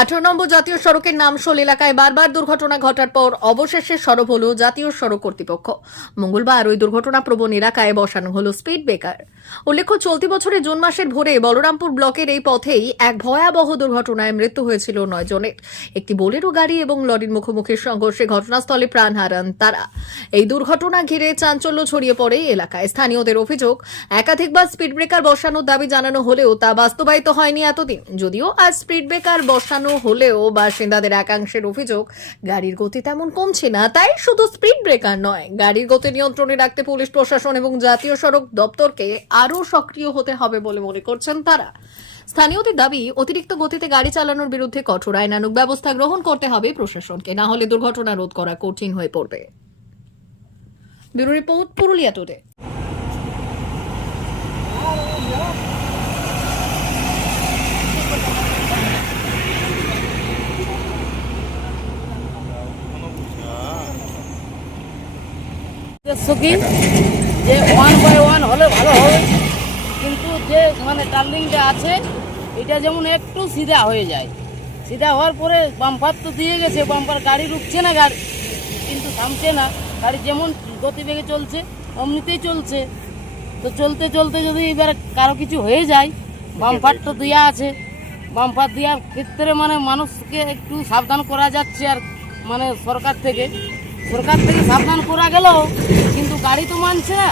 18 নম্বর জাতীয় সড়কের নামশোল এলাকায় বারবার দুর্ঘটনা ঘটার পর অবশেষে সরব হলো জাতীয় সড়ক কর্তৃপক্ষ। মঙ্গলবার ওই দুর্ঘটনা প্রবণ এলাকায় বসানো হলো স্পিড ব্রেকার। উল্লেখ্য, চলতি বছরের জুন মাসের ভোরে বলরামপুর ব্লকের এই পথেই এক ভয়াবহ দুর্ঘটনায় মৃত্যু হয়েছিল 9 জনের। একটি বোলেরো গাড়ি এবং লরির মুখোমুখি সংঘর্ষে ঘটনাস্থলে প্রাণ হারান তারা। এই দুর্ঘটনা ঘিরে চাঞ্চল্য ছড়িয়ে পড়ে এলাকায়। স্থানীয়দের অভিযোগ, একাধিকবার স্পিড ব্রেকার বসানোর দাবি জানানো হলেও তা বাস্তবায়িত হয়নি এতদিন। যদিও আজ স্পিড ব্রেকার বসানো হলেও বাসিন্দাদের একাংশের অভিযোগ, গাড়ির গতি তেমন কমছে না, তাই শুধু স্পিড ব্রেকার নয়, গাড়ির গতি নিয়ন্ত্রণে রাখতে পুলিশ প্রশাসন এবং জাতীয় সড়ক দপ্তরকে আরও সক্রিয় হতে হবে বলে মনে করছেন তারা। স্থানীয়দের দাবি, অতিরিক্ত গতিতে গাড়ি চালানোর বিরুদ্ধে কঠোর আইনানুগ ব্যবস্থা গ্রহণ করতে হবে প্রশাসনকে, না হলে দুর্ঘটনা রোধ করা কঠিন হয়ে পড়বে। Bureau report, Purulia today. কি যে 1 বাই 1 হলে ভালো হবে, কিন্তু যে মানে টার্নিংটা আছে এটা যেমন একটু সিধা হয়ে যায়। সিধা হওয়ার পরে বাম্পার তো দিয়ে গেছে, বাম্পার গাড়ি রুখছে না, গাড়ি কিন্তু থামছে না। গাড়ি যেমন গতিবেগে চলছে অমনিতেই চলছে। তো চলতে চলতে যদি এবার কারো কিছু হয়ে যায়, বাম্পার তো দেওয়া আছে, বাম্পার দেওয়ার ক্ষেত্রে মানে মানুষকে একটু সাবধান করা যাচ্ছে। আর মানে সরকার থেকে সাবধান করা গেল, কিন্তু গাড়ি তো মানছে না।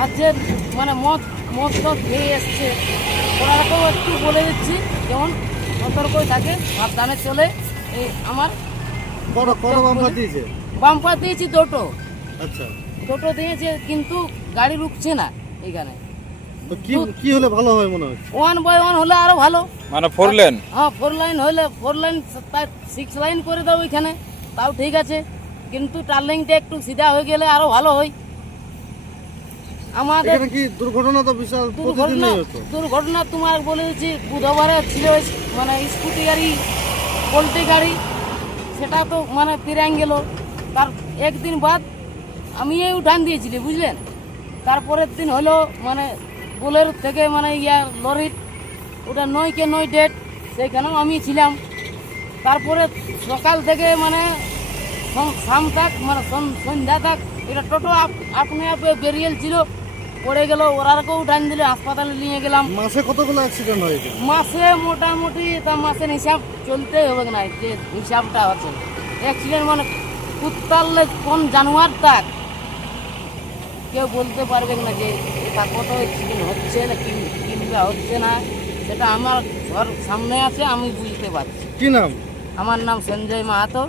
আর যে মানে মদ তো খেয়ে এসছে, ওরাকেও একটু বলে দিচ্ছি যেমন সতর্কই থাকে, সাবধানে চলে। এই আমার বাম্পার দিয়েছি দুটো। আচ্ছা, দুটো দিয়েছে, কিন্তু গাড়ি রুকছে না এখানে। তো কি হলে ভালো হয় মনে হচ্ছে? 1 বাই 1 হলে আরো ভালো, মানে 4 লেন। হ্যাঁ 4 লাইন হলে 4 লাইন 6 লাইন করে দাও এখানে, তাও ঠিক আছে, কিন্তু টার্নিংটা একটু সিধা হয়ে গেলে আরো ভালো হয়। আমাদের এখানে কি দুর্ঘটনা তো বিশাল প্রতিদিনই হতো। দুর্ঘটনা তোমার বলে দিচ্ছি, বুধবারে ছিল মানে স্কুটি গাড়ি, পোল্ট্রি গাড়ি, সেটা তো মানে পিরাং গেল। তার একদিন বাদ আমি এই উঠান দিয়েছিলি, বুঝলেন। তারপরের দিন হলো মানে বোলেরো থেকে মানে লরির, ওটা 9 কে 9 ডেট, সেইখানেও আমি ছিলাম। তারপরে সকাল থেকে মানে শাম থাক মানে সন্ধ্যা থাক এটা টোটো আপনি বেরিয়ে ছিল, পড়ে গেল। ওরাকেও উঠান দিলে, হাসপাতালে নিয়ে গেলাম। মাসে কতগুলো অ্যাক্সিডেন্ট হয়েছে? মাসে মোটামুটি তা মাসের হিসাব চলতেই হবে না, যে হিসাবটা আছে। অ্যাক্সিডেন্ট মানে কুত্তালে কোন জানোয়ার তাক কেউ বলতে পারবে না যে এটা কত অ্যাক্সিডেন্ট হচ্ছে না কিংবা হচ্ছে না। সেটা আমার ঘর সামনে আছে, আমি বুঝতে পারছি। কি নাম? আমার নাম সঞ্জয় মাহাতো।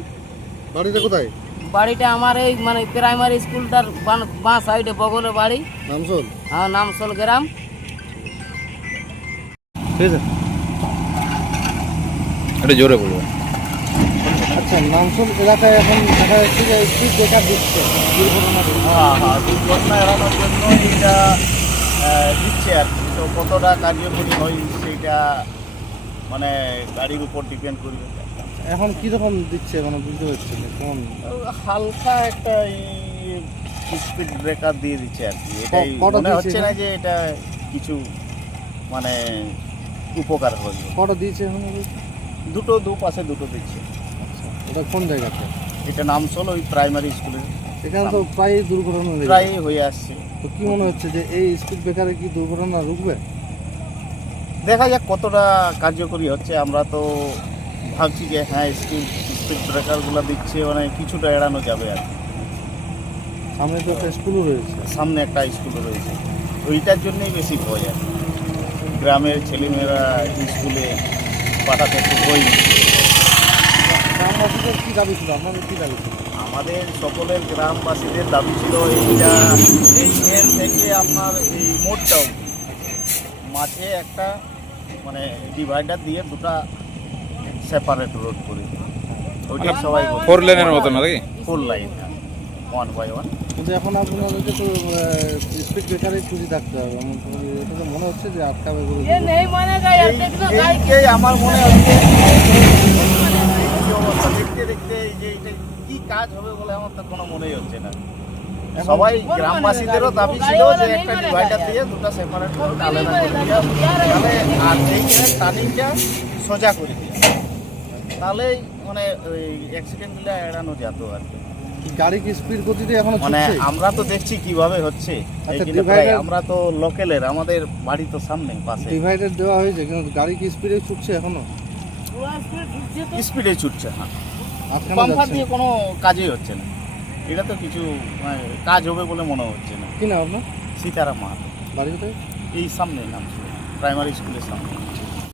বাড়িটা কোথায়? বাড়িটা আমার এই মানে প্রাইমারি স্কুলটার বাঁ সাইডে বগলের বাড়ি। নামশোল? হ্যাঁ, নামশোল গ্রাম। ঠিক আছে, এটা জোরে বলবো। আচ্ছা, নামশোল এলাকায় এখন দেখা যাচ্ছে যে স্পিড ব্রেকার দিচ্ছে দুর্ঘটনা এড়ানোর জন্য এটা দিচ্ছে আর কি। তো কতটা কার্যকরী হয় সেইটা মানে গাড়ির উপর ডিপেন্ড করবে। এখন কীরকম দিচ্ছে মানে বুঝতে পারছি না কোন। হালকা একটা স্পিড ব্রেকার দিয়ে দিচ্ছে আর কি। এটাই কটা মনে হচ্ছে দিয়েছে না যে এটা কিছু মানে উপকার হবে। কটা দিয়েছে এখন? দুপাশে দুটো দিচ্ছে। আচ্ছা, এটা কোন জায়গাতে? এটা নামশোল ওই প্রাইমারি স্কুলে। এখানে তো প্রায় দুর্ঘটনা প্রায় হয়ে আসছে। তো কি মনে হচ্ছে যে এই স্পিড ব্রেকারে কি দুর্ঘটনা রুখবে? দেখা যাক কতটা কার্যকরী হচ্ছে। আমরা তো ভাবছি যে হ্যাঁ, স্পিড ব্রেকারগুলো দিচ্ছে মানে কিছুটা এড়ানো যাবে আর কি। সামনে তো একটা স্কুলও রয়েছে। সামনে একটা স্কুলও রয়েছে, ওইটার জন্যই বেশি ভয় আর কি। গ্রামের ছেলেমেয়েরা স্কুলে পাঠাতে একটু ভয়। গ্রামবাসীদের কী দাবি ছিল, আপনাদের কী দাবি ছিল? আমাদের সকলের গ্রামবাসীদের দাবি ছিল এইটা এই মেন থেকে আপনার এই মোড়টাও মাঝে একটা মানে ডিভাইডার দিয়ে দুটা সেপারেট রোড করে ওইটাই সবাই 4 লেনের মতো নাকি? 4 লাইন 1 বাই 1। কিন্তু এখন আপনাদেরকে তো স্পিড ব্রেকারে খুঁজে থাকতে হবে। এটা তো মনে হচ্ছে যে আটকাবে বলে। এইটাই আমার মনে হচ্ছে দেখতে দেখতে এই যে এটা কি কাজ হবে বলে আমার তো কোনো মনেই হচ্ছে না। সবাই গ্রামবাসীদেরও দাবি ছিল যে একটা ডিভাইডার দিয়ে দুটো সেপারেট আলাদা করে দিয়ে তাহলে আর এইখানে টার্নিংটা সোজা করে দিয়ে তাহলেই মানে ওই অ্যাক্সিডেন্টগুলো এড়ানো যেত আর কি। গাড়ি কি স্পিড গতিতে এখনো মানে ছুটছে? আমরা তো দেখছি কিভাবে হচ্ছে, আচ্ছা, এই জন্য প্রায় divider- আমরা তো লোকালের, আমাদের বাড়ি তো সামনে পাশে, ডিভাইডার দেওয়া হয়েছে কিন্তু গাড়ি কি স্পিডে ছুটছে এখনো? স্পিডে ছুটছে। হ্যাঁ, আটকানো পাম্পার যাচ্ছে দিয়ে না। কোনো কাজই হচ্ছে না। এটা তো কিছু মানে কাজ হবে বলে মনে হচ্ছে না। কি না আপনার সীতারাম মাহাতো, বাড়ি কোথায়? এই সামনে নাম ছিল, প্রাইমারি স্কুলের সামনে।